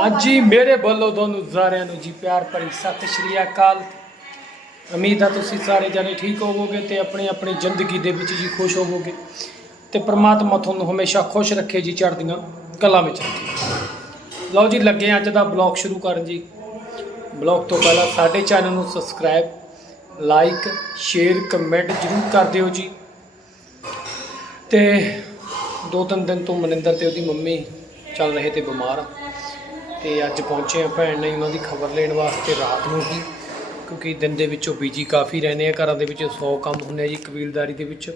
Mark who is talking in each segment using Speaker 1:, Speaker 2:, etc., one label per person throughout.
Speaker 1: ਹਾਂਜੀ, ਮੇਰੇ ਵੱਲੋਂ ਤੁਹਾਨੂੰ ਸਾਰਿਆਂ ਨੂੰ ਜੀ ਪਿਆਰ ਭਰੀ ਸਤਿ ਸ਼੍ਰੀ ਅਕਾਲ। ਉਮੀਦ ਆ ਤੁਸੀਂ ਸਾਰੇ ਜਣੇ ਠੀਕ ਹੋਵੋਗੇ ਤੇ ਆਪਣੀ ਆਪਣੀ ਜ਼ਿੰਦਗੀ ਦੇ ਵਿੱਚ ਜੀ ਖੁਸ਼ ਹੋਵੋਗੇ ਤੇ ਪ੍ਰਮਾਤਮਾ ਤੁਹਾਨੂੰ ਹਮੇਸ਼ਾ ਖੁਸ਼ ਰੱਖੇ ਜੀ ਚੜ੍ਹਦੀਆਂ ਕਲਾਂ ਵਿੱਚ ਰੱਖੇ। ਲਓ ਜੀ, ਲੱਗੇ ਅੱਜ ਦਾ ਬਲੌਗ ਸ਼ੁਰੂ ਕਰਨ ਜੀ। ਬਲੌਗ ਤੋਂ ਪਹਿਲਾਂ ਸਾਡੇ ਚੈਨਲ ਨੂੰ ਸਬਸਕ੍ਰਾਈਬ, ਲਾਈਕ, ਸ਼ੇਅਰ, ਕਮੈਂਟ ਜ਼ਰੂਰ ਕਰ ਦਿਓ ਜੀ। ਤੇ ਦੋ ਤਿੰਨ ਦਿਨ ਤੋਂ ਮਨਿੰਦਰ ਤੇ ਉਹਦੀ ਮੰਮੀ ਚੱਲ ਰਹੇ ਤੇ ਬਿਮਾਰ ਤੇ ਅੱਜ ਪਹੁੰਚੇ ਆ ਭੈਣ ਨੇ ਉਹਨਾਂ ਦੀ ਖਬਰ ਲੈਣ ਵਾਸਤੇ ਰਾਤ ਨੂੰ ਹੀ, ਕਿਉਂਕਿ ਦਿਨ ਦੇ ਵਿੱਚੋਂ ਬੀਜੀ ਕਾਫੀ ਰਹਿੰਦੇ ਆ, ਘਰਾਂ ਦੇ ਵਿੱਚ 100 ਕੰਮ ਹੁੰਦੇ ਆ ਜੀ ਕਬੀਲਦਾਰੀ ਦੇ ਵਿੱਚ,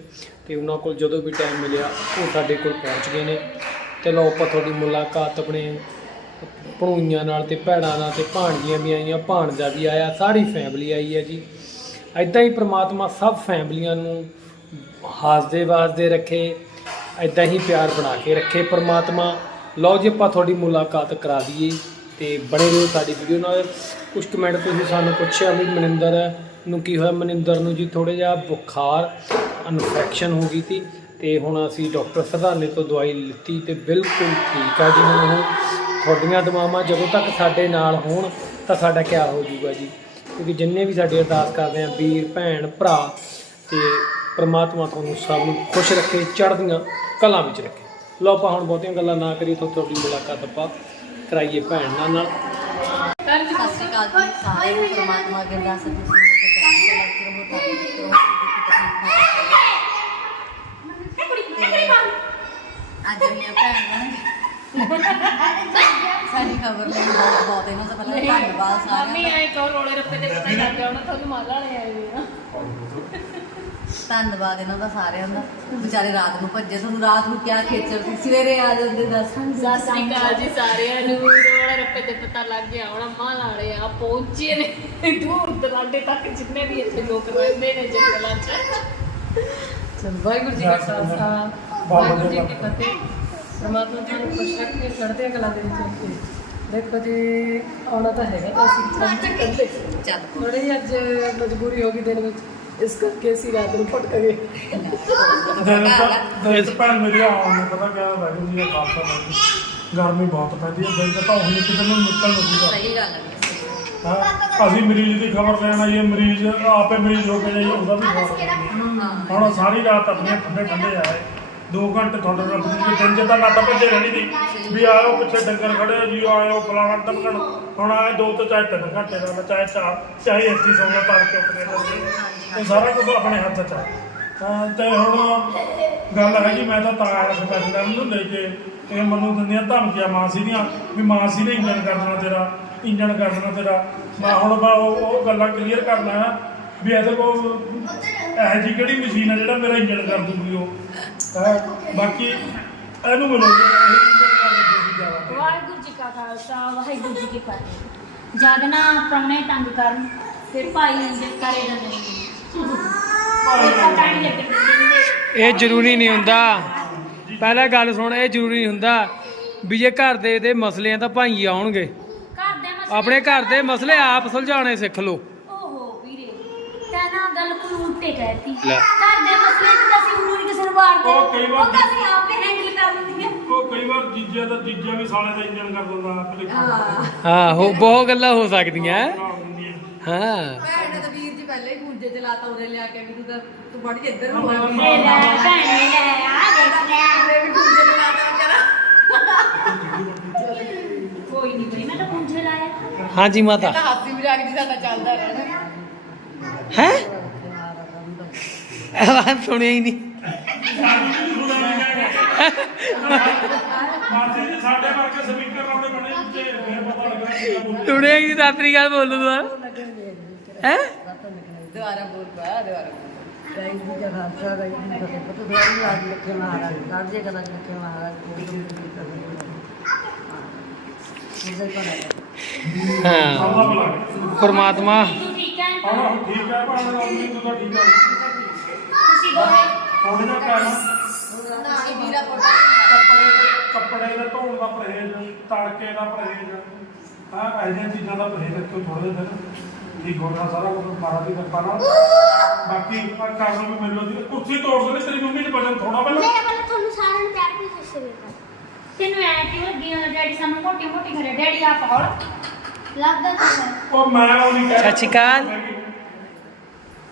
Speaker 1: ਤੇ ਉਹਨਾਂ ਕੋਲ ਜਦੋਂ ਵੀ ਟਾਈਮ ਮਿਲਿਆ ਉਹ ਸਾਡੇ ਕੋਲ ਪਹੁੰਚ ਗਏ ਨੇ। ਤੇ ਲਓ ਆਪਾਂ ਤੁਹਾਡੀ ਮੁਲਾਕਾਤ ਆਪਣੇ ਭਣੂਈਆਂ ਨਾਲ ਤੇ ਭੈਣਾਂ ਨਾਲ ਤੇ ਭਾਣਜੀਆਂ ਵੀ ਆਈਆਂ, ਭਾਣਜਾ ਵੀ ਆਇਆ, ਸਾਰੀ ਫੈਮਿਲੀ ਆਈ ਹੈ ਜੀ। ਐਦਾਂ ਹੀ ਪ੍ਰਮਾਤਮਾ ਸਭ ਫੈਮਲੀਆਂ ਨੂੰ ਹੱਸਦੇ ਵਾਸਦੇ ਰੱਖੇ ਐਦਾਂ ਹੀ ਪਿਆਰ ਬਣਾ ਕੇ ਰੱਖੇ ਪ੍ਰਮਾਤਮਾ। ਲਓ ਜੀ, ਆਪਾਂ ਤੁਹਾਡੀ ਮੁਲਾਕਾਤ ਕਰਾ ਦਈਏ ਤੇ ਬੜੇ ਰਹੋ ਸਾਡੀ ਵੀਡੀਓ ਨਾਲ। ਕੁਝ ਕਮੈਂਟ ਤੁਸੀਂ ਸਾਨੂੰ ਪੁੱਛਿਆ ਵੀ ਮਨਿੰਦਰ ਨੂੰ ਕੀ ਹੋਇਆ? ਮਨਿੰਦਰ ਨੂੰ ਜੀ ਥੋੜਾ ਜਿਹਾ ਬੁਖਾਰ ਇਨਫੈਕਸ਼ਨ ਹੋ ਗਈ ਸੀ ਤੇ ਹੁਣ ਅਸੀਂ ਡਾਕਟਰ ਸਰਦਾਨੇ ਤੋਂ ਦਵਾਈ ਲਿੱਤੀ ਤੇ ਬਿਲਕੁਲ ਠੀਕ ਆ ਜੀ ਹੁਣ ਉਹ। ਤੁਹਾਡੀਆਂ ਦਵਾਵਾਂ ਜਦੋਂ ਤੱਕ ਸਾਡੇ ਨਾਲ ਹੋਣ ਤਾਂ ਸਾਡਾ ਕਿਆ ਹੋ ਜੂਗਾ ਜੀ? ਕਿਉਂਕਿ ਜਿੰਨੇ ਵੀ ਸਾਡੇ ਅਰਦਾਸ ਕਰਦੇ ਆ, ਵੀਰ, ਭੈਣ, ਭਰਾ ਤੇ ਪ੍ਰਮਾਤਮਾ ਤੁਹਾਨੂੰ ਸਭ ਨੂੰ ਖੁਸ਼ ਰੱਖੇ, ਚੜ੍ਹਦੀਆਂ ਕਲਾਂ ਵਿੱਚ ਰੱਖੇ। ਲਓ ਆਪਾਂ ਹੁਣ ਬਹੁਤੀਆਂ ਗੱਲਾਂ ਨਾ ਕਰੀਏ, ਤਾਂ ਤੁਹਾਡੀ ਮੁਲਾਕਾਤ ਆਪਾਂ ਕਰਾਈਏ ਭੈਣ ਨਾਲ ਨਾਲ।
Speaker 2: ਸਤਿ ਸ਼੍ਰੀ ਅਕਾਲ ਜੀ ਸਾਰਿਆਂ ਨੂੰ ਪਰਮਾਤਮਾ ਅੱਗੇ ਅਰਦਾਸ ਹੈ ਤੁਸੀਂ ਮੇਰੇ ਤੋਂ ਚੜ੍ਹਦੀ ਕਲਾ ਵਿੱਚ ਰਹੋ ਤਾਂ ਕਿ ਕਰੋ ਅੱਜ ਮੇਰੀਆਂ ਭੈਣਾਂ ਸਾਡੀ ਖਬਰ ਲੈਣ ਬਹੁਤ ਬਹੁਤ ਇਹਨਾਂ ਦਾ ਪਹਿਲਾਂ ਧੰਨਵਾਦ
Speaker 3: ਮੰਮੀ
Speaker 2: ਸਾਰਿਆਂ ਦਾ।
Speaker 3: ਆਏ ਕੋ ਰੋਲੇ ਰੱਪੇ ਤੇ ਪਤਾ ਲੱਗ ਗਿਆ ਉਹਨਾਂ ਤੁਹਾਨੂੰ ਮਾਲਾ ਵਾਲੇ ਆਏ ਹੋਏ ਆ।
Speaker 2: ਧੰਨਵਾਦ ਇਹਨਾਂ ਦਾ ਸਾਰਿਆਂ ਦਾ। ਵਿਚਾਰੇ ਰਾਤ ਨੂੰ ਭੱਜੇ ਤੁਹਾਨੂੰ ਰਾਤ ਨੂੰ ਕਿਆ ਖੇਚਲ ਸੀ? ਸਵੇਰੇ ਆ ਜਾਂਦੇ ਦੱਸ।
Speaker 3: ਸਤਿ ਸ੍ਰੀ ਅਕਾਲ ਜੀ ਸਾਰਿਆਂ ਨੂੰ ਰੋਲੇ ਰੱਪੇ ਤੇ ਪਤਾ ਲੱਗ ਗਿਆ ਹੁਣ ਮਾਲਾ ਵਾਲੇ ਆ ਪਹੁੰਚੇ ਨੇ। ਦੂਰ ਦਰਾਡੇ ਤੱਕ ਜਿੰਨੇ ਵੀ ਇੱਥੇ ਲੋਕ ਰਹਿੰਦੇ ਨੇ ਜੰਗਲਾਂ 'ਚ।
Speaker 4: ਚਲ ਵਾਹਿਗੁਰੂ ਜੀ ਕਾ ਖਾਲਸਾ। ਵਾਹਿਗੁਰੂ ਜੀ ਕੀ ਫਤਿਹ। ਪਰਮਾਤਮਾ ਤੁਹਾਨੂੰ ਖੁਸ਼ ਰੱਖੇ ਚੜ੍ਹਦੇ ਕਲਾ ਦੇ ਵਿੱਚ ਰੱਖੇ ਦੇਖੋ ਜੀ ਆਉਣਾ ਤਾਂ ਹੈਗਾ ਤਾਂ ਅਸੀਂ ਪਹੁੰਚ ਕਰਦੇ
Speaker 2: ਚੱਲ।
Speaker 4: ਥੋੜੀ ਅੱਜ ਮਜਬੂਰੀ ਹੋ ਗਈ ਦਿਨ ਵਿੱਚ ਇਸ ਕਰਕੇ ਅਸੀਂ ਰਾਤ ਨੂੰ ਭਟਕ ਗਏ
Speaker 5: ਤਾਂ ਤਾਂ ਭੈਣ ਮੇਰੀ ਆਉਣ ਨੂੰ ਪਤਾ ਕਿਆ ਵਾਹਿਗੁਰੂ ਜੀ ਦਾ ਖਾਲਸਾ ਵਾਹਿਗੁਰੂ। ਗਰਮੀ ਬਹੁਤ ਪੈਂਦੀ ਹੈ ਦਿਨ ਚ ਤਾਂ ਹੁਣ ਕਿਤੇ ਨੂੰ ਨਿਕਲ ਲੱਗੂਗਾ
Speaker 2: ਸਹੀ ਗੱਲ ਹੈ
Speaker 5: ਹਾਂ। ਅਸੀਂ ਮਰੀਜ਼ ਦੀ ਖਬਰ ਲੈਣ ਆਈਏ ਮਰੀਜ਼ ਆਪੇ ਮਰੀਜ਼ ਹੋ ਕੇ ਜਾਈਏ ਉਹਦਾ ਵੀ ਖਬਰ
Speaker 2: ਹਾਂ।
Speaker 5: ਹੁਣ ਸਾਰੀ ਰਾਤ ਆਪਣੀਆਂ ਠੰਡੇ ਠੰਡੇ ਆਏ। 2 ਘੰਟੇ ਤੁਹਾਡੇ ਨਾਲ ਤੁਸੀਂ ਦਿਨ ਚ ਤਾਂ ਭੱਜੇ ਰਹਿਣੀ ਦੀ ਵੀ ਆਇਓ, ਪਿੱਛੇ ਡੰਗਰ ਖੜੇ ਆ ਜੀ, ਆਇਓ, ਫਲਾਣਾ ਟਮਕਣ ਹੁਣ ਆਏ ਦੋ ਤੋਂ ਚਾਹੇ ਤਿੰਨ ਘੰਟੇ ਦਾ ਚਾਹੇ ਚਾਰ, ਚਾਹੇ ਅੱਸੀ ਸੌ ਤੜ ਕੇ ਉੱਠਦੇ ਜਾਂਦੇ ਇਹ ਸਾਰਾ ਕੁਝ ਆਪਣੇ ਹੱਥ 'ਚ ਹੈ, ਤੇ ਹੁਣ ਗੱਲ ਹੈਗੀ, ਮੈਂ ਤਾਂ ਤਾਂ ਆਇਆ ਸੀ ਨੂੰ ਲੈ ਕੇ। ਇਹ ਮੈਨੂੰ ਦਿੰਦੀਆਂ ਧਮਕੀਆਂ ਮਾਸੀ ਦੀਆਂ, ਵੀ ਮਾਸੀ ਨੇ ਇੰਜਣ ਕਰ ਦੇਣਾ ਤੇਰਾ, ਇੰਜਣ ਕਰ ਦੇਣਾ ਤੇਰਾ। ਮੈਂ ਹੁਣ ਬਾ ਉਹ ਗੱਲਾਂ ਕਲੀਅਰ ਕਰਨਾ। ਹੈ ਵੀ ਇਹਦੇ ਕੋਲ ਇਹ ਜੀ ਕਿਹੜੀ ਮਸ਼ੀਨ ਹੈ ਜਿਹੜਾ ਮੇਰਾ ਇੰਜਨ ਕਰ ਦੂਗੀ ਉਹ? ਹੈਂ, ਬਾਕੀ ਇਹਨੂੰ ਮਿਲੋ ਇਹ ਇੰਜਨ ਕਰ ਦੂਗੀ ਜ਼ਿਆਦਾ।
Speaker 6: ਵਾਹਿਗੁਰੂ ਜੀ ਕਾ ਖਾਲਸਾ ਵਾਹਿਗੁਰੂ ਜੀ ਕੀ ਫਤਿਹ। ਜਦ ਨਾ ਪ੍ਰਾਹੁਣੇ ਤੰਗ ਕਰਨ ਤੇ ਭਾਈ ਇੰਜ ਕਰੇ ਨੇ ਨਹੀਂ।
Speaker 1: ਇਹ ਜ਼ਰੂਰੀ ਨਹੀਂ ਹੁੰਦਾ। ਪਹਿਲਾਂ ਗੱਲ ਸੁਣ ਇਹ ਜ਼ਰੂਰੀ ਨਹੀਂ ਹੁੰਦਾ ਵੀ ਜੇ ਘਰ ਦੇ ਦੇ ਮਸਲਿਆਂ ਤਾਂ ਭਾਈ ਆਉਣਗੇ।
Speaker 6: ਘਰ ਦੇ ਮਸਲੇ
Speaker 1: ਆਪਣੇ ਘਰ ਦੇ ਮਸਲੇ ਆਪ ਸੁਲਝਾਉਣੇ ਸਿੱਖ ਲਓ।
Speaker 6: ਤੈਂ ਨਾ ਗੱਲ ਕੋਈ ਉਲਟੇ ਕਹਿਤੀ।
Speaker 1: ਲੈ।
Speaker 6: ਘਰ ਦੇ ਮਸਲੇ ਚ ਤਾਂ ਅਸੀਂ ਉਹਨੂੰ ਨਹੀਂ ਕਿਸੇ ਨੂੰ ਵਾਰਦੇ
Speaker 5: ਉਹ ਕਈ ਵਾਰ
Speaker 6: ਉਹ ਤਾਂ ਅਸੀਂ ਆਪੇ ਹੈਂਡਲ ਕਰ ਲੈਂਦੇ
Speaker 5: ਉਹ ਕਈ ਵਾਰ ਜੀਜੇ ਦਾ ਜੀਜਾ ਵੀ ਸਾਲੇ ਦਾ ਇੰਜਨ ਕਰ ਦਿੰਦਾ ਭਲੇਖਾ
Speaker 1: ਹਾਂ ਹੋ ਬਹੁਤ ਗੱਲਾਂ ਹੋ ਸਕਦੀਆਂ।
Speaker 5: ਦਿੰਦੀ ਹੈ
Speaker 1: ਹਾਂ।
Speaker 2: ਭੈਣ ਨੇ ਤਾਂ ਵੀਰ ਜੀ ਪਹਿਲੇ ਹੀ ਗੁੰਜੇ ਚਲਾਤਾ ਉਹਦੇ ਲਿਆ ਕੇ ਵੀ ਤੂੰ ਤਾਂ ਤੂੰ ਬੜੀ ਇੱਧਰ ਨੂੰ
Speaker 6: ਲੈ ਭੈਣੇ ਲੈ ਆ ਦੇਖ ਲੈ।
Speaker 2: ਉਹਨੇ ਵੀ ਗੁੰਜੇ ਚਲਾਤਾ ਵਿਚਾਰਾ।
Speaker 6: ਕੋਈ ਨਹੀਂ ਬਈ ਮੈਂ ਤਾਂ ਪੁੰਝੇ ਲਾਇਆ।
Speaker 1: ਹਾਂਜੀ ਮਾਤਾ।
Speaker 2: ਤਾਂ ਹਾਸੀ ਮਜ਼ਾਕ ਜੀ ਸਾਡਾ ਚੱਲਦਾ ਰਹਿਣਾ
Speaker 1: ਹੈ? ਆਵਾਜ਼ ਸੁਣਿਆ ਹੀ ਨਹੀਂ।
Speaker 5: ਸਾਡੇ ਵਰਗੇ ਸਪੀਕਰ ਲਾਉਣੇ ਬਣੇ ਉੱਤੇ ਫਿਰ ਪਤਾ ਲੱਗਾ ਕਿ
Speaker 1: ਸੁਣਿਆ ਹੀ? ਨਹੀਂ ਸਾਤਰੀ ਗੱਲ ਬੋਲੂ ਤੂੰ ਹੈ
Speaker 2: ਦੁਆਰਾ ਬੋਲ। ਪਾ ਦੁਆਰਾ
Speaker 7: ਵਾਹਿਗੁਰੂ ਜੀ ਕਾ ਖਾਲਸਾ ਵਾਹਿਗੁਰੂ ਜੀ ਕੀ ਫਤਿਹ। ਪੁੱਤ ਦੁਆਰੀ ਲਿਖੇ ਮਹਾਰਾਜ ਕਾਰਜੇ ਕਲਾ ਲਿਖੇ ਮਹਾਰਾਜ ਹੈ।
Speaker 5: ਦਾ
Speaker 1: ਪਰਮਾਤਮਾ
Speaker 6: ਤੂੰ ਠੀਕ ਹੈ।
Speaker 5: ਹਾਂ ਹੁਣ ਠੀਕ ਹੈ ਭਾਵੇਂ ਆਪਣੀ ਤੂੰ ਤਾਂ ਠੀਕ ਹੈ।
Speaker 6: ਤੁਸੀਂ ਦੋਵੇਂ
Speaker 5: ਥੋੜੇ ਜਿਹਾ ਟਾਈਮ
Speaker 2: ਨਾ ਹੀ ਵੀਰਾ ਤੁਹਾਡਾ
Speaker 5: ਕੱਪੜੇ ਕੱਪੜੇ ਦਾ ਧੋਣ ਦਾ ਪਰਹੇਜ਼ ਤੜਕੇ ਦਾ ਪਰਹੇਜ਼ ਹਾਂ ਐਸੀਆਂ ਚੀਜ਼ਾਂ ਦਾ ਪਰਹੇਜ਼ ਰੱਖੋ ਥੋੜੇ ਦਿਨ। ਠੀਕ ਹੋ ਜਾਣਾ ਸਾਰਾ ਕੁਝ ਮਾਰਾ ਦੀ ਕਿਰਪਾ ਨਾਲ। ਬਾਕੀ ਆ ਕਰਨ ਨੂੰ ਵੀ ਮਿਲੋ ਦੀ ਕੁਰਸੀ ਤੋੜ ਦੇ ਤੇਰੀ ਮੰਮੀ ਨੇ ਵਜਨ ਥੋੜਾ ਪਹਿਲਾਂ।
Speaker 6: ਮੇਰੇ ਵੱਲ ਤੁਹਾਨੂੰ ਸਾਰਿਆਂ ਨੂੰ ਪਿਆਰ ਵੀ ਸਤਿ ਸ਼੍ਰੀ ਅਕਾਲ। ਤੈਨੂੰ ਐ ਕਿਉਂ ਲੱਗੀ ਡੈਡੀ ਸਾਨੂੰ ਮੋਟੀ ਮੋਟੀ ਖੜੇ ਡੈਡੀ ਆਪ ਹੌਲ। ਲੱਗਦਾ ਤਾਂ ਹੈ।
Speaker 5: ਉਹ ਮੈਂ ਉਹ ਨਹੀਂ ਕਹਿ
Speaker 1: ਸਤਿ ਸ਼੍ਰੀ ਅਕਾਲ।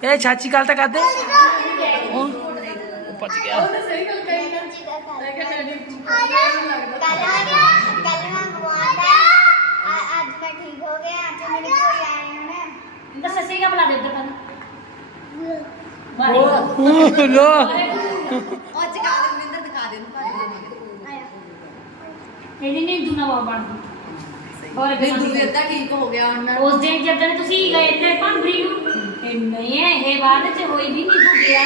Speaker 1: ਇਹ ਚਾਚੀ ਕਾਲ ਤਾਂ ਕਰਦੇ। ਉਹ ਪੱਜ ਗਿਆ।
Speaker 3: ਉਹਨੇ ਸਹੀ ਗੱਲ ਕਹੀ ਨਾ। ਮੈਂ ਕਿਹਾ ਡੈਡੀ
Speaker 8: ਕੱਲ ਆ ਗਿਆ। ਕੱਲ ਮੈਂ ਗਵਾਦਾ ਅੱਜ ਮੈਂ ਠੀਕ ਹੋ ਗਿਆ। ਅੱਜ ਮੇਰੇ ਕੋਈ ਆਏ ਹੋਣੇ
Speaker 6: ਤਾਂ ਸੱਸੀ ਕਾ ਬੁਲਾ ਦੇ ਉੱਧਰ ਪਹਿਲਾਂ।
Speaker 1: ਉਹ ਲੋ।
Speaker 2: ਉਹ ਚਕਾ ਦੇ ਮਨਿੰਦਰ ਦਿਖਾ ਦੇ।
Speaker 6: ਇਹਦੀ ਨਹੀਂ ਦੁਨਾ ਬਾਬਾ ਬਣ ਗਈ ਹੋਰ
Speaker 2: ਵੀ ਦੂਰ ਅੱਧਾ ਠੀਕ ਹੋ ਗਿਆ ਉਹਨਾਂ
Speaker 6: ਉਸ ਦਿਨ ਜਦੋਂ ਤੁਸੀਂ ਗਏ ਤੇ ਭੰਬਰੀ ਨੂੰ ਇਹ ਨਹੀਂ ਇਹ ਬਾਅਦ ਚ ਹੋਈ ਵੀ ਨਹੀਂ ਤੂੰ ਗਿਆ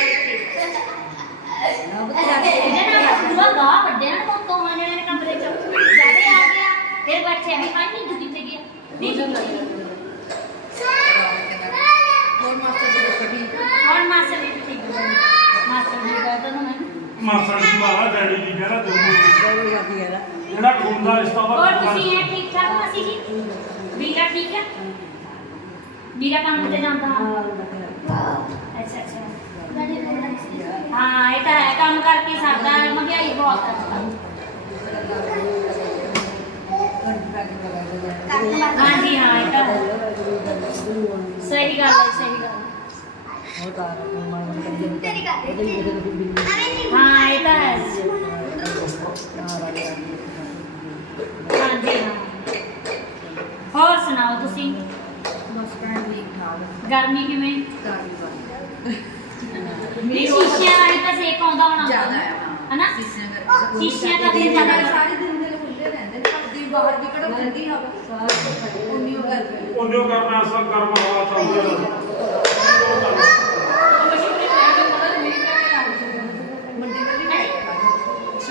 Speaker 6: ਇਹਦੇ ਨਾਲ ਪੂਰਾ ਗਾਹ ਵੱਡੇ ਨਾ ਤੋਂ ਤੋਂ ਮਾਨੇ ਨੇ ਕਮਰੇ ਚ ਜਾਦੇ ਆ ਗਿਆ ਫਿਰ ਬੱਚੇ ਵੀ ਪਾਈ ਨਹੀਂ ਕਿੱਥੇ ਗਿਆ ਨਹੀਂ
Speaker 2: ਹੋਰ ਮਾਸਟਰ ਜੀ ਦੱਸੋ ਠੀਕ
Speaker 6: ਹੁਣ ਮਾਸਟਰ ਵੀ ਠੀਕ ਹੈ ਮਾਸਟਰ ਜੀ ਦਾ ਤਾਂ ਮੈਂ
Speaker 5: ਮਾਸੜ ਜੀ ਦਾ ਡੈਡੀ ਜੀ ਕਹਿੰਦਾ ਤੂੰ ਜਿਹੜਾ ਖੂਨ ਦਾ ਰਿਸ਼ਤਾ
Speaker 6: ਹੋਰ ਤੁਸੀਂ ਇਹ ਠੀਕ ਠਾਕ ਹੋ ਅਸੀਂ ਜੀ? ਵੀਰਾ ਠੀਕ ਹੈ? ਵੀਰਾ ਕੰਮ ਤੇ ਜਾਂਦਾ? ਅੱਛਾ ਅੱਛਾ। ਹਾਂ ਇਹ ਤਾਂ ਹੈ ਕੰਮ ਕਰਕੇ ਸਰਦਾ ਮਹਿੰਗਾਈ ਬਹੁਤ ਹੈ ਹਾਂਜੀ ਹਾਂ ਇਹ ਤਾਂ ਹੈ। ਸਹੀ ਗੱਲ ਹੈ ਸਹੀ ਗੱਲ ਹੈ।
Speaker 8: ਤੇਰੀ ਗੱਲ ਐਵੇਂ ਨਹੀਂ
Speaker 6: ਹਾਂ ਇਹ ਤਾਂ ਹੈ। ਹਾਂਜੀ ਹਾਂ। ਹੋਰ ਸੁਣਾਓ ਤੁਸੀਂ? ਗਰਮੀ ਕਿਵੇਂ? ਨਹੀਂ ਸ਼ੀਸ਼ਿਆਂ ਰਾਹੀਂ ਤਾਂ ਸੇਕ ਆਉਂਦਾ ਹੋਣਾ।
Speaker 2: ਜ਼ਿਆਦਾ ਹੈ
Speaker 6: ਹਨਾ?
Speaker 2: ਸੀਸੀਆਂ ਕਰਕੇ
Speaker 6: ਜ਼ਿਆਦਾ।
Speaker 2: ਸਾਰੇ ਦਿਨ ਦੇ ਖੁੱਲੇ ਰਹਿੰਦੇ ਨੇ। ਦੀ ਬਾਹਰ ਦੀ ਕੜਕ ਠੰਡੀ ਹਵਾ? ਉਨੀ ਉਹ
Speaker 5: ਕਰਨਾ ਅਸਲ ਕਰਮ ਹਵਾ ਚੱਲਦੀ ਆ
Speaker 2: ਮੰਡੀ ਵਾਲੀ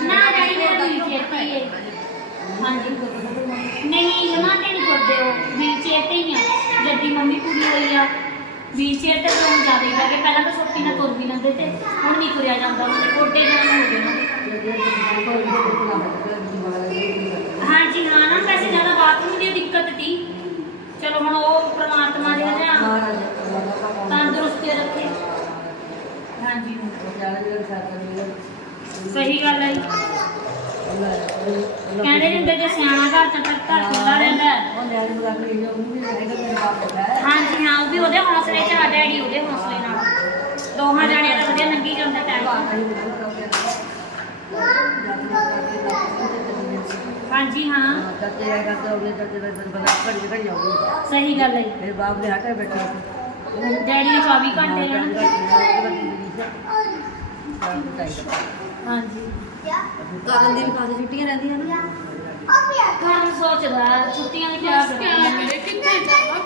Speaker 6: ਨਾ ਡੈਡੀ ਮੇਰਾ ਵੀਲ ਚੇਅਰ ਤੇ ਹੀ ਹੈ ਹਾਂਜੀ ਨਹੀਂ ਜਮਾ ਤੇ ਨਹੀਂ ਕਰਦੇ ਹੋ ਵੀਲ ਚੇਅਰ ਤੇ ਹੀ ਆ ਜੱਦੀ ਮੰਮੀ ਪੂਰੀ ਹੋਈ ਆ ਵੀਲ ਚੇਅਰ ਤੇ ਤੋਂ ਜ਼ਿਆਦਾ ਹੀ ਲੱਗੇ ਪਹਿਲਾਂ ਤਾਂ ਸੋਪੀ ਨਾਲ ਤੁਰ ਵੀ ਲੈਂਦੇ ਤੇ ਹੁਣ ਨਹੀਂ ਤੁਰਿਆ ਜਾਂਦਾ ਉਹਨਾਂ ਦੇ ਗੋਡੇ ਜਾਮ ਹੋ ਗਏ ਨਾ ਹਾਂਜੀ ਹਾਂ ਨਾ ਵੈਸੇ ਜ਼ਿਆਦਾ ਬਾਥਰੂਮ ਦੀ ਦਿੱਕਤ ਸੀ ਚਲੋ ਹੁਣ ਉਹ ਪ੍ਰਮਾਤਮਾ ਦੇ ਹਜ਼ਾਰ ਤੰਦਰੁਸਤੀ ਰੱਖੇ। ਹਾਂਜੀ। ਸਹੀ ਗੱਲ ਹੈ ਜੀ। ਕਹਿੰਦੇ ਨੇ ਜੇ ਸਿਆਣਾ ਘਰ ਚ ਤਾਂ ਘਰ ਖੁੱਲਾ ਰਹਿੰਦਾ ਹੈ। ਹਾਂਜੀ ਹਾਂ ਉਹ ਵੀ ਉਹਦੇ ਹੌਸਲੇ ਚ ਆ ਡੈਡੀ ਉਹਦੇ ਹੌਸਲੇ ਦੋਹਾਂ ਜਾਣਿਆਂ ਦਾ ਵਧੀਆ ਲੰਘੀ ਜਾਂਦਾ ਟਾਈਮ ਹਾਂਜੀ, ਹਾਂ। ਸਹੀ ਗੱਲ ਹੈ ਜੀ। ਡੈਡੀ ਨੇ 24 ਘੰਟੇ ਰਹਿਣਾ। ਹਾਂਜੀ।
Speaker 2: ਕਰਨ ਦੀ ਵੀ ਕਾਫੀ ਛੁੱਟੀਆਂ ਰਹਿੰਦੀਆਂ ਨੇ
Speaker 6: ਘਰ ਸੋਚਦਾ, ਛੁੱਟੀਆਂ ਦੀ ਕਿਆ
Speaker 3: ਪਿਆਰ ਕਿੱਥੇ? ਜਾਵਾਂ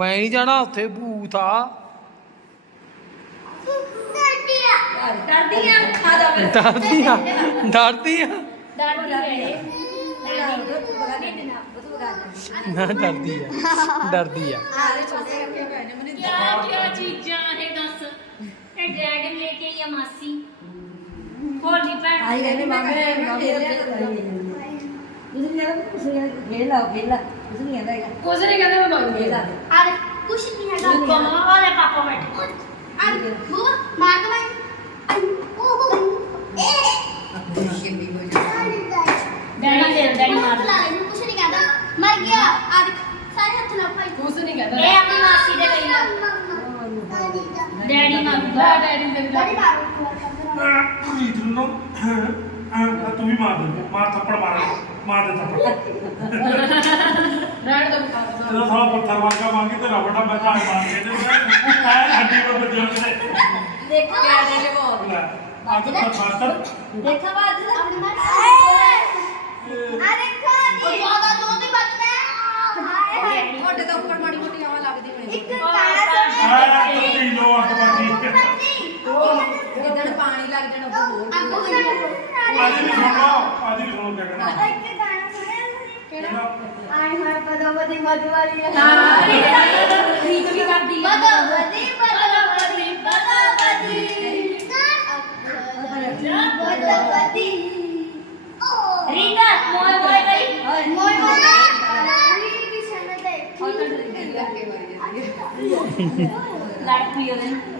Speaker 8: ਮੈਂ ਨਹੀਂ ਜਾਣਾ ਉੱਥੇ ਭੂਤ ਆ।
Speaker 1: ਡਰਦੀ ਆ ਅੱਖਾਂ ਦਾ ਮੈਂ
Speaker 8: ਡਰਦੀ ਆ
Speaker 6: ਡਰਦੀ ਆ ਡਰਦੀ ਹੈ
Speaker 1: ਨਾ ਡਰਦੀ ਆ ਡਰਦੀ ਆ।
Speaker 6: ਕਿਆ ਕਿਆ ਚੀਜ਼ਾਂ ਇਹ ਦੱਸ? ਇਹ ਡਰੈਗਨ ਲੈ ਕੇ ਆਈ ਆ ਮਾਸੀ। ਭੋਲੀ ਭੈਣ?
Speaker 7: ਆਈ ਗਏ ਮਾਮੇ ਮਾਮੇ ਤੁਸੀਂ ਯਾਰ ਤੁਸੀਂ ਤੁਸੀਂ ਨਹੀਂ ਕਹਿੰਦਾ
Speaker 3: ਕੁਝ ਨਹੀਂ ਕਹਿੰਦੇ ਮੈਂ ਮੰਗ
Speaker 7: ਖੇਲਾ
Speaker 8: ਆ ਕੁਛ ਨਹੀਂ ਹੈਗਾ।
Speaker 6: ਤੂੰ ਕੋਮਾ ਉਹਦੇ ਪਾਪਾ ਬੈਠੇ।
Speaker 8: ਆ ਬੂਆ ਮਾਰ ਕੇ ਮੈਂ ਉਹ ਇਹ।
Speaker 2: ਕਿੰਨੀ ਹੋ ਜਾਂਦੀ
Speaker 6: ਡੈਡੀ ਦੇ ਡੈਡੀ ਮਾਰ
Speaker 8: ਲਾ ਲੈ ਕੁਛ ਨਹੀਂ ਕਹਿੰਦਾ। ਮਰ ਗਿਆ। ਆ ਦੇਖ ਸਾਰੇ ਹੱਥ ਨਾਲ ਭਾਈ।
Speaker 3: ਕੁਝ ਨਹੀਂ ਕਹਿੰਦਾ।
Speaker 6: ਇਹ ਆਪਣੀ ਮਾਸੀ ਦੇ ਲਈ ਆ। ਡੈਡੀ ਮਾਰੂਗਾ।
Speaker 3: ਡੈਡੀ ਦੇ ਵੀ ਲੱਗ
Speaker 8: ਮਾਰ
Speaker 5: ਪ੍ਰੀਤ ਨੂੰ ਨਾ ਤੂੰ ਵੀ ਮਾਰ ਦੇ ਮਾਰ ਥੱਪੜ ਮਾਰ ਮਾਰ ਦੇ ਥੱਪੜ
Speaker 3: ਰਹਿਣ ਦਾ। ਬਤਾ
Speaker 5: ਇਹਦਾ ਸਾਲਾ ਪੱਥਰ ਵਾਂਗਾ ਮੰਗੀ ਤੇ ਰਬੜਾ ਮੈਂ ਘਾਣ ਮਾਰ ਕੇ ਤੇ ਐ ਹੱਡੀ ਪਰ ਵੱਜਿਆ ਤੇ।
Speaker 6: ਦੇਖੋ
Speaker 2: ਪਿਆਰੇ ਨੇ ਬਹੁਤ
Speaker 5: ਲੈ ਆ ਤਾਂ ਖਾਤਰ
Speaker 6: ਦੇਖੋ ਬਾਦ
Speaker 8: ਆਪਣੀ ਮਾਰ ਆ ਦੇਖੋ ਜੀ। ਜ਼ਿਆਦਾ ਦੋ ਤੇ ਬਚਦਾ ਹਾਏ ਹਾਏ।
Speaker 2: ਤੁਹਾਡੇ ਤਾਂ ਉੱਪਰ ਮਾੜੀ ਮੋਟੀ ਹਵਾ ਲੱਗਦੀ ਹੋਣੀ।
Speaker 8: ਇੱਕ ਕਾਲਾ ਸਾ
Speaker 5: ਆ ਤੂੰ ਲੋ ਅੱਗ ਬਾਜੀ
Speaker 2: ਜਿੱਦਣ ਪਾਣੀ ਲੱਗ ਜਾਣਾ ਉਹ ਹੋਰ
Speaker 8: ਅੱਗੋਂ
Speaker 5: ਅੱਜ ਵੀ ਸੁਣੋ ਅੱਜ ਵੀ ਸੁਣੋ ਕਿਆ ਕਹਿਣਾ
Speaker 8: ਹਾਂ
Speaker 6: ਰੀਤ ਵੀ ਕਰਦੀ ਆ ਰੀਤਾ ਮੋਏ ਮੋਏ ਕਰੀ
Speaker 8: ਮੋਏ ਮੋਏ ਰੀ ਕਿਸ਼ਨ ਦੇ
Speaker 6: ਲੜ ਪਈ ਉਹਦੇ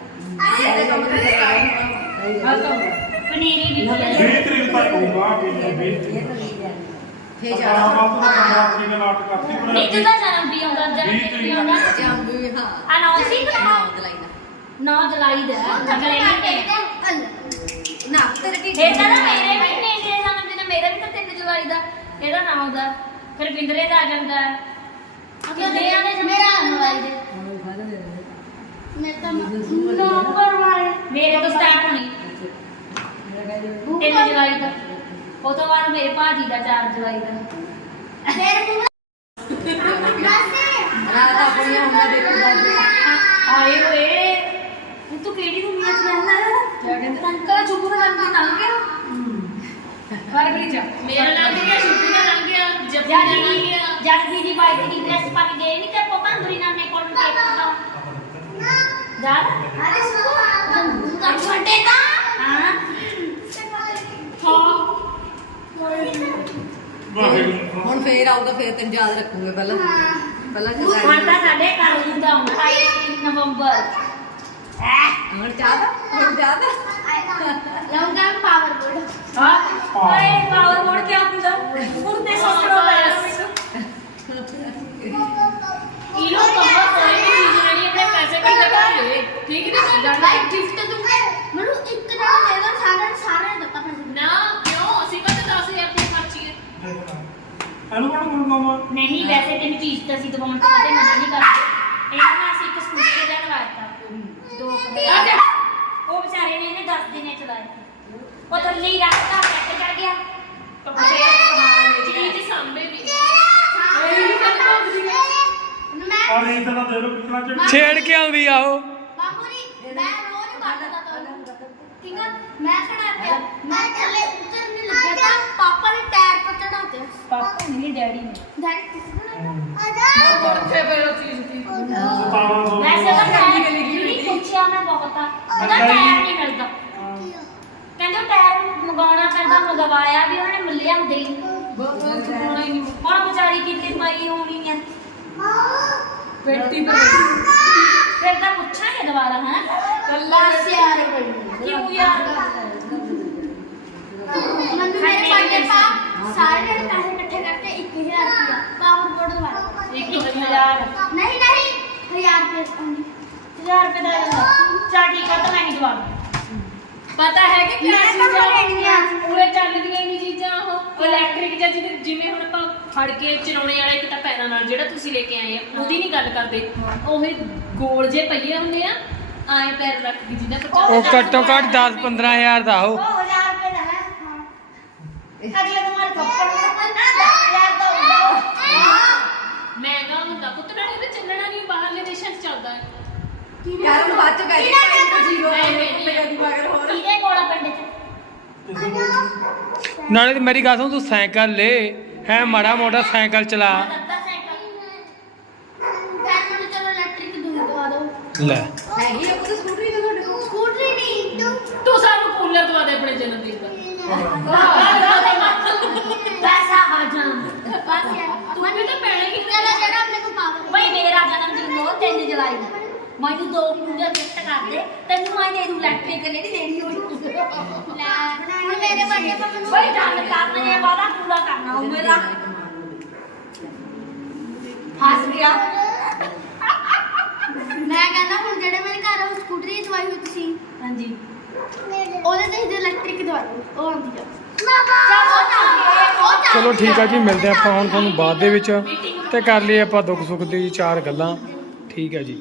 Speaker 6: ਪਨੀਰੀ ਵੀ
Speaker 5: 20 ਤਰੀਕ ਤੱਕ ਹੋਊਗਾ ਵੀ 20 ਤਰੀਕ।
Speaker 7: ਫੇਰ
Speaker 5: ਫੇਰ ਜਾਣਾ। ਬਾਪੂ ਦਾ ਕਮਰਾ ਆਪਣੀ ਨਾਲ ਆਟ ਕਰਤੀ
Speaker 6: ਰੀਤ ਦਾ ਜਨਮ ਵੀ ਆਉਂਦਾ ਜਨਮ
Speaker 5: ਵੀਹ
Speaker 6: ਵੀ ਆਉਂਦਾ?
Speaker 2: ਜੰਮ ਵੀ ਹਾਂ।
Speaker 6: ਆ ਨੌ ਸੀ ਨਾ
Speaker 2: ਨਾਮ ਦਲਾਈ ਦਾ।
Speaker 6: 9 ਜੁਲਾਈ ਦਾ ਅਗਲੇ ਮਹੀਨੇ।
Speaker 2: ਨਾ ਤੇਰੇ ਕੀ
Speaker 6: ਇਹ ਤਾਂ ਨਾ ਮੇਰੇ ਮਹੀਨੇ ਦੇ ਜਨਮ ਦਿਨ ਮੇਰਾ ਵੀ ਤਾਂ 3 ਜੁਲਾਈ ਦਾ ਇਹਦਾ ਨਾਮ ਦਾ। ਫਿਰ ਬਿੰਦਰੇ ਦਾ ਆ ਜਾਂਦਾ। ਆ ਨੇ?
Speaker 8: ਮੇਰਾ ਅਨੁਵਾਈ ਦੇ ਮੈਂ ਤਾਂ ਨੰਬਰ ਵਾਲੇ
Speaker 6: ਮੇਰੇ ਤੋਂ ਸਟਾਰਟ ਹੋਣੀ। 3 ਜੁਲਾਈ ਦਾ ਉਹ ਤੋਂ ਬਾਅਦ ਮੇਰੇ ਭਾਜੀ ਦਾ 4 ਜੁਲਾਈ ਦਾ
Speaker 8: ਫਿਰ ਤੂੰ ਨਾਸੇ
Speaker 2: ਰਾਤ ਆਪਣੀਆਂ ਹੁੰਦੀਆਂ ਦੇਖਦਾ
Speaker 6: ਆਏ ਹੋਏ ਇਹ ਤੂੰ ਕਿਹੜੀ ਦੁਨੀਆ ਚ ਰਹਿੰਦਾ ਹੈ? ਕਿਆ ਕਹਿੰਦੇ? ਅੰਕਲ ਚੁੱਪ ਕਰ ਕੇ ਲੰਘ ਗਿਆ। ਫਰਵਰੀ ਚ
Speaker 3: ਮੇਰਾ ਲੰਘ ਗਿਆ ਸ਼ੁਕਰ ਦਾ ਲੰਘ ਗਿਆ ਜੱਪੀ ਦਾ
Speaker 6: ਜਦ
Speaker 3: ਲੰਘ
Speaker 6: ਵੀ
Speaker 3: ਗਿਆ।
Speaker 6: ਜਦ ਵੀ ਦੀ ਬਾਈ ਦੀ ਡਰੈਸ ਪਾ ਕੇ ਗਏ ਨਹੀਂ ਤੇ ਪਪਾ ਅੰਦਰੀ ਨਾਨੇ ਕੋਲ ਨੂੰ ਕੇਕ ਕਟਾਓ ਜਾ
Speaker 8: ਅਰੇ ਸੁਣ ਤੂੰ ਛੋਟੇ ਤਾਂ
Speaker 6: ਹਾਂ
Speaker 5: ਵਾਹਿਗੁਰੂ
Speaker 2: ਹੁਣ ਫੇਰ ਆਊਗਾ ਫੇਰ ਤੈਨੂੰ ਯਾਦ ਰੱਖੂਗੇ ਪਹਿਲਾਂ ਪਹਿਲਾਂ
Speaker 6: ਹੁਣ ਤਾਂ ਸਾਡੇ ਘਰ ਹੁੰਦਾ ਹੁਣ 28 ਨਵੰਬਰ
Speaker 2: ਹੁਣ ਚਾਹਦਾ ਹੁਣ ਚਾਹਦਾ
Speaker 8: ਲੰਗਾ ਪਾਵਰ ਬੋਰਡ
Speaker 6: ਹਾਂ ਓਏ ਪਾਵਰ ਬੋਰਡ ਕਿਆ ਹੁੰਦਾ ਹੁਣ ਤੇ ਸੋਚੋ ਮੈਨੂੰ
Speaker 3: ਇਹਨੂੰ ਕਹੋ ਕੋਈ ਵੀ ਚੀਜ਼ ਲੈਣੀ ਆਪਣੇ ਪੈਸੇ ਇਕੱਠੇ ਕਰ ਲੈ ਠੀਕ ਨਹੀਂ
Speaker 8: ਭਾਈ ਗਿਫਟ ਦੂੰਗਾ ਮੈਨੂੰ ਇੱਕ ਨਾ ਦੇ ਦੋ ਸਾਰੇ ਸਾਰੇ ਦਿੱਤਾ ਪੈਸੇ
Speaker 3: ਨਾ ਕਿਉਂ ਅਸੀਂ ਕਦੇ 10000 ਰੁਪਏ ਖਰਚੀਏ
Speaker 5: ਇਹਨੂੰ ਕੌਣ ਗੁਰਨਾਮਾ
Speaker 6: ਨਹੀਂ ਵੈਸੇ ਤੈਨੂੰ ਚੀਜ਼ ਤਾਂ ਅਸੀਂ ਦਵਾਉਣ ਤੋਂ ਕਦੇ ਮਨਾ ਨਹੀਂ ਕਰਦੇ ਇਹਨਾਂ ਨਾਲ ਅਸੀਂ ਇੱਕ ਸਕੂਟਰ ਦਾ ਲਵਾਇਆ ਦੋ ਕੁ ਦਿਨ। ਉਹ ਵਿਚਾਰੇ ਨੇ ਇਹਨੇ 10 ਦਿਨੇ ਚਲਾਇਆ ਉਹ ਥੱਲੇ ਹੀ ਰੱਖਤਾ ਪੈਕ ਚੜ ਗਿਆ
Speaker 3: ਚੀਜ਼ ਸਾਹਮਣੇ ਵੀ
Speaker 8: ਮੈਂ
Speaker 5: ਔਰ ਇਹ ਤਾਂ ਦੇ ਲੋ ਕਿਤਨਾ ਚਿਰ
Speaker 1: ਛੇੜ ਕੇ ਆਉਂਦੀ ਆ ਉਹ।
Speaker 8: ਬਾਬੂ ਜੀ ਮੈਂ ਰੋਜ਼ ਕੱਟਦਾ ਤੁਹਾਨੂੰ। ਠੀਕ ਆ? ਮੈਂ ਖੜਾ ਪਿਆ। ਮੈਂ ਥੱਲੇ ਉੱਤਰ ਨਹੀਂ ਲੱਗਿਆ ਤਾਂ ਪਾਪਾ ਨੇ ਟਾਇਰ ਪਰ ਚੜਾਤੇ
Speaker 6: ਪਾਪਾ ਨਹੀਂ ਡੈਡੀ ਨੇ।
Speaker 8: ਡੈਡੀ ਕਿਸ ਨੂੰ ਆਜਾ
Speaker 3: ਉੱਥੇ ਫਿਰ ਉਹ ਚੀਜ਼ ਦੀ।
Speaker 5: 1700
Speaker 6: ਵੈਸੇ ਤਾਂ ਟਾਇਰ ਨਹੀਂ ਪੁੱਛਿਆ ਮੈਂ ਬਹੁਤ ਆ। ਉਹਦਾ ਟਾਇਰ ਨਹੀਂ ਮਿਲਦਾ। ਕਹਿੰਦੇ ਟਾਇਰ ਮੰਗਾਉਣਾ ਪੈਂਦਾ ਮੰਗਵਾਇਆ ਵੀ ਉਹਨੇ ਮਿਲਿਆ ਹੁੰਦੇ ਹੀ। ਨਹੀਂ। ਹੁਣ ਵਿਚਾਰੀ ਕਿਤੇ ਪਾਈ ਹੋਣੀ ਹੈ
Speaker 3: ਪੇਟੀ ਪਰ
Speaker 6: ਫਿਰ ਤਾਂ ਪੁੱਛਾਂਗੇ ਦੁਬਾਰਾ ਹਾਂ
Speaker 8: ਕੱਲਾ ਸਿਆਰ ਬਣੀ
Speaker 6: ਕਿਉਂ ਯਾਰ
Speaker 8: ਮੈਨੂੰ ਮੇਰੇ ਪਾਪੇ ਪਾ ਸਾਰੇ ਜਣੇ ਪੈਸੇ ਇਕੱਠੇ ਕਰਕੇ 1000 ਰੁਪਇਆ ਪਾਵਰ ਬੋਰਡ ਦਵਾ
Speaker 6: ਇੱਕ ਹਜ਼ਾਰ
Speaker 8: ਨਹੀਂ ਨਹੀਂ 1000 ਰੁਪਏ only।
Speaker 6: ਹਜ਼ਾਰ ਰੁਪਏ ਦਾ ਚਾ ਠੀਕ ਆ ਤਾਂ ਮੈਂ ਨਹੀਂ ਜਵਾਬ
Speaker 3: ਪਤਾ ਹੈ ਕਿ ਕਿਆ
Speaker 8: ਮੈਂ ਤਾਂ
Speaker 3: ਚੀਜ਼ਾਂ
Speaker 8: ਲੈਣੀਆਂ।
Speaker 3: ਪੂਰੇ ਚੱਲਦੀਆਂ ਨਹੀਂ ਚੀਜ਼ਾਂ ਉਹ ਇਲੈਕਟ੍ਰਿਕ ਜਾਂ ਜਿਵੇਂ ਜਿਵੇਂ ਹੁਣ ਆਪਾਂ ਫੜ ਕੇ ਚਲਾਉਣੇ ਵਾਲਾ ਇੱਕ ਤਾਂ ਪੈਰਾਂ ਨਾਲ ਜਿਹੜਾ ਤੁਸੀਂ ਲੈ ਕੇ ਆਏ ਆ ਉਹਦੀ ਨਹੀਂ ਗੱਲ ਕਰਦੇ। ਉਹ ਇਹ ਗੋਲ ਜੇ ਪਈਏ ਹੁੰਦੇ ਆ ਆਏ ਪੈਰ ਰੱਖ ਕੇ ਜਿਹਨਾਂ ਪਰ
Speaker 1: ਉਹ ਘੱਟੋ ਘੱਟ 10 15000 ਦਾ ਉਹ।
Speaker 8: ਉਹ 1000 ਰੁਪਏ ਦਾ ਹੈ ਅਗਲੇ ਤੁਹਾਡੇ ਕੱਪੜ ਨਾ 10000 ਦਾ ਹੁੰਦਾ
Speaker 3: ਮਹਿੰਗਾ ਹੁੰਦਾ ਪੁੱਤ ਨਾਲੇ ਤੇ ਚੱਲਣਾ ਨਹੀਂ ਬਾਹਰਲੇ ਦੇਸ਼ਾਂ 'ਚ ਚੱਲਦਾ ਹੈ।
Speaker 2: ਯਾਰ ਹੁਣ ਬਾਅਦ ਚ ਕਹਿ
Speaker 8: ਕਿਹੜਾ ਕਹਿੰਦਾ
Speaker 2: ਜੀਰੋ
Speaker 3: ਨਹੀਂ, ਨਹੀਂ, ਨਹੀਂ।
Speaker 2: ਕਦੀ ਮਗਰ ਹੋਰ।
Speaker 6: ਕਿਹਦੇ ਕੋਲ ਆ ਪਿੰਡ ਚ?
Speaker 1: ਨਾਲੇ ਤੇ ਮੇਰੀ ਗੱਲ ਸੁਣ ਤੂੰ ਸਾਈਕਲ ਲੈ। ਹੈ ਮਾੜਾ ਮੋਟਾ ਸਾਈਕਲ ਚਲਾ। ਲੈ।
Speaker 2: ਹੈਗੀ ਆ ਪੁੱਤ ਸਕੂਟਰੀ ਤੇ ਤੁਹਾਡੇ ਕੋਲ
Speaker 8: ਸਕੂਟਰੀ ਨਹੀਂ ਤੂੰ
Speaker 3: ਤੂੰ ਸਾਨੂੰ ਕੂਲਰ ਦਵਾ ਦੇ ਆਪਣੇ ਜਨਮ ਦਿਨ ਦਾ
Speaker 6: ਪੈਸਾ ਆ ਜਾਮ
Speaker 8: ਬਸ ਯਾਰ
Speaker 3: ਤੂੰ ਵੀ ਤਾਂ ਪੈਣੇ ਕਿ
Speaker 8: ਚਲੋ ਜਿਹੜਾ ਆਪਣੇ ਕੋਲ ਪਾਵਰ
Speaker 6: ਬਈ ਮੇਰਾ ਜਨਮ ਦਿਨ ਉਹ 3 ਜੁਲਾਈ ਦਾ ਮੈਨੂੰ ਦੋ ਕੂਲਰ ਗਿਫਟ ਕਰ ਦੇ ਤੈਨੂੰ ਮੈਂ ਦੇ ਦੂੰ ਇਲੈਕਟ੍ਰਿਕ ਜਿਹੜੀ ਦੇਣੀ ਹੋਈ।
Speaker 8: ਲੈ। ਮੇਰੇ ਬਰਥਡੇ ਪਰ ਮੈਨੂੰ
Speaker 6: ਬਈ ਡਨ ਕਰਨੇ ਆ ਵਾਦਾ ਪੂਰਾ ਕਰਨਾ ਉਹ ਮੇਰਾ ਹੱਸ ਗਿਆ।
Speaker 8: ਮੈਂ ਕਹਿੰਦਾ ਹੁਣ ਜਿਹੜੇ ਮੇਰੇ ਘਰ ਉਹ ਸਕੂਟਰੀ ਦਵਾਈ ਹੋਈ ਤੁਸੀਂ।
Speaker 6: ਹਾਂਜੀ।
Speaker 8: ਉਹਦੇ ਤੇ ਹੀ ਇਲੈਕਟ੍ਰਿਕ ਦਵਾ ਦਿਓ। ਉਹ ਆਉਂਦੀ ਆ।
Speaker 1: ਚਲੋ ਠੀਕ ਆ ਜੀ ਮਿਲਦੇ ਆਪਾਂ ਹੁਣ ਤੁਹਾਨੂੰ ਬਾਅਦ ਦੇ ਵਿੱਚ। ਤੇ ਕਰ ਲਈਏ ਆਪਾਂ ਦੁੱਖ ਸੁੱਖ ਦੀ ਚਾਰ ਗੱਲਾਂ। ਠੀਕ ਹੈ ਜੀ।